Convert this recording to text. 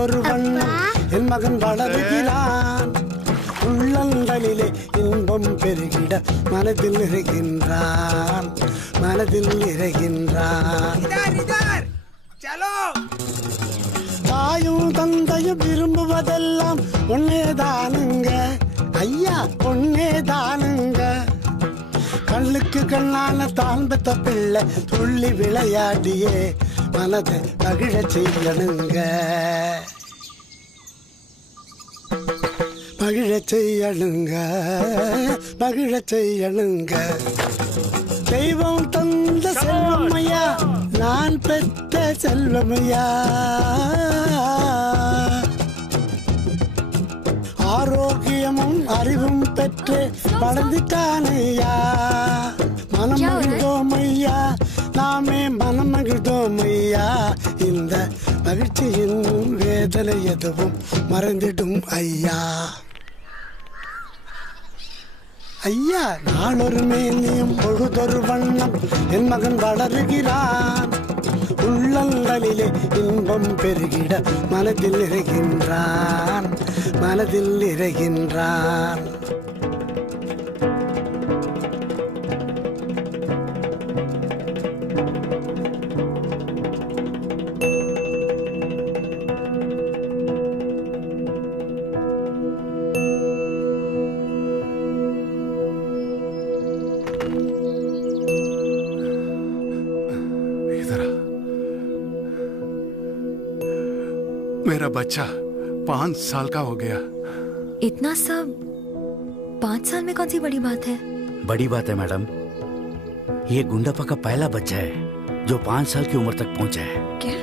பொழுதொரு வண்ணம் என் மகன் வளருகிறான். உள்ளங்களிலே இன்பம் பெருகிட மனதில் நிறைகின்றான், மனதில் நிறைகின்றான். தாயும் தந்தையும் விரும்புவதெல்லாம் ஒன்னேதானுங்க ஐயா, ஒன்னேதானுங்க. கண்ணுக்கு கண்ணான தான் பெத்த பிள்ளை துள்ளி விளையாடியே மனதை மகிழ செய்யணுங்க, மகிழ செய்யணுங்க, மகிழ செய்யணுங்க. தெய்வம் தந்த செல்வமையா, நான் பெற்ற செல்வமையா. ஆரோக்கியமும் அறிவும் பெற்று வளர்ந்துட்டானையா. மனம் மகிழ்ந்தோமையா, நாமே மனம் மகிழ்ந்தோமையா. இந்த மகிழ்ச்சியின் வேதனை எதுவும் மறந்திடும் ஐயா. ஐயா, நாளொரு மேனியும் பொழுதொரு வண்ணம் என் மகன் வளருகிறான். உள்ளங்களிலே இன்பம் பெருகிட மனதில் நிறைகின்றான், மனதில் நிறைகின்றான். मेरा बच्चा 5 साल का हो गया। इतना सब 5 साल में कौन सी बड़ी बात है? बड़ी बात है मैडम, ये गुंडापा का पहला बच्चा है जो 5 साल की उम्र तक पहुंचा है। क्या?